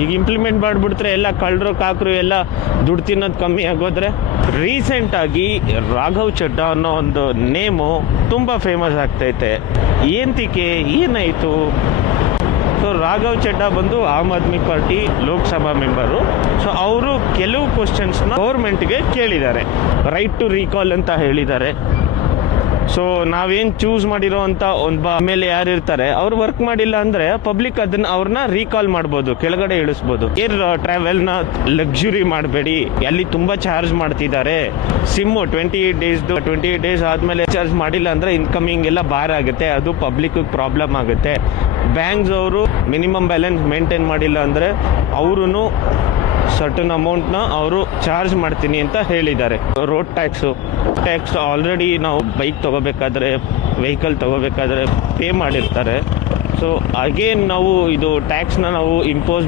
ಈಗ ಇಂಪ್ಲಿಮೆಂಟ್ ಮಾಡಿಬಿಡ್ತಾರೆ, ಎಲ್ಲ ಕಳ್ಳರು ಕಾಕರು ಎಲ್ಲ ದುಡ್ಡು ತಿನ್ನೋದು ಕಮ್ಮಿ ಆಗೋದ್ರೆ. ರೀಸೆಂಟಾಗಿ ರಾಘವ್ ಚಡ್ಡಾ ಅನ್ನೋ ಒಂದು ನೇಮು ತುಂಬ ಫೇಮಸ್ ಆಗ್ತೈತೆ. ಏಂತಿಕೆ ಏನಾಯಿತು? ಸೊ ರಾಘವ್ ಚಡ್ಡಾ ಬಂದು Aam Aadmi party Lok Sabha member. So ಅವರು ಕೆಲವು ಕ್ವಶನ್ಸ್ನ ಗೌರ್ಮೆಂಟ್ಗೆ ಕೇಳಿದ್ದಾರೆ, ರೈಟ್ ಟು ರೀಕಾಲ್ ಅಂತ ಹೇಳಿದ್ದಾರೆ. ಸೊ ನಾವೇನು ಚೂಸ್ ಮಾಡಿರೋ ಅಂತ ಒಬ್ಬ ಮೇಲೆ ಯಾರು ಇರ್ತಾರೆ, ಅವ್ರು ವರ್ಕ್ ಮಾಡಿಲ್ಲ ಅಂದರೆ ಪಬ್ಲಿಕ್ ಅವ್ರನ್ನ ರೀಕಾಲ್ ಮಾಡ್ಬೋದು, ಕೆಳಗಡೆ ಇಳಿಸ್ಬೋದು. ಏರ್ ಟ್ರಾವೆಲ್ನ ಲಕ್ಸುರಿ ಮಾಡಬೇಡಿ, ಅಲ್ಲಿ ತುಂಬ ಚಾರ್ಜ್ ಮಾಡ್ತಿದ್ದಾರೆ. ಸಿಮ್ಮು 28 ಡೇಸ್ ಆದಮೇಲೆ ಚಾರ್ಜ್ ಮಾಡಿಲ್ಲ ಅಂದರೆ ಇನ್ಕಮಿಂಗ್ ಎಲ್ಲ ಬಾರ್ ಆಗುತ್ತೆ, ಅದು ಪಬ್ಲಿಕ್ ಪ್ರಾಬ್ಲಮ್ ಆಗುತ್ತೆ. ಬ್ಯಾಂಕ್ಸ್ ಅವರು ಮಿನಿಮಮ್ ಬ್ಯಾಲೆನ್ಸ್ ಮೇಂಟೈನ್ ಮಾಡಿಲ್ಲ ಅಂದರೆ ಅವರು ಸರ್ಟನ್ ಅಮೌಂಟ್ನ ಅವರು ಚಾರ್ಜ್ ಮಾಡ್ತೀನಿ ಅಂತ ಹೇಳಿದ್ದಾರೆ. ರೋಡ್ ಟ್ಯಾಕ್ಸ್ ಆಲ್ರೆಡಿ ನಾವು ಬೈಕ್ ತೊಗೋಬೇಕಾದ್ರೆ, ವೆಹಿಕಲ್ ತೊಗೋಬೇಕಾದ್ರೆ ಪೇ ಮಾಡಿರ್ತಾರೆ. ಸೊ ಅಗೇನ್ ನಾವು ಇದು ಟ್ಯಾಕ್ಸ್ನ ನಾವು ಇಂಪೋಸ್